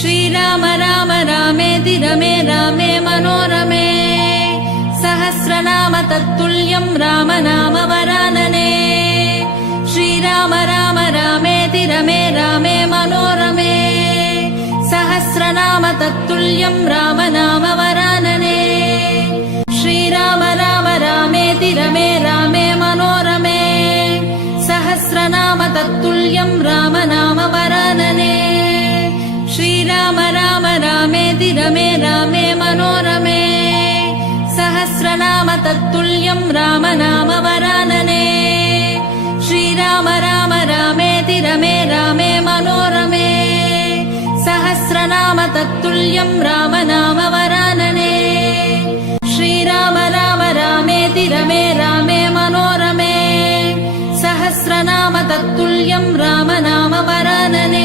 श्रीराम राम रामेति रमे रामे मनोरमे सहस्रनाम तत्तुल्यं राम नाम वरानने श्रीराम राम रामेति रमे रामे मनोरमे सहस्रनाम तत्तुल्यं राम नाम वरानने श्रीराम राम रामेति रमे रामे मनोरमे सहस्रनाम तत्तुल्यं राम नाम वरानने श्रीराम राम रामेति रमे रामे मनोरमे सहस्रनाम तत्तुल्यं राम नाम वरानने श्रीराम राम रामेति रमे रामे मनोरमे सहस्रनाम तत्तुल्यं राम नाम वरानने श्रीराम राम रामेति रमे रामे मनोरमे सहस्रनाम तत्तुल्यं राम नाम वरानने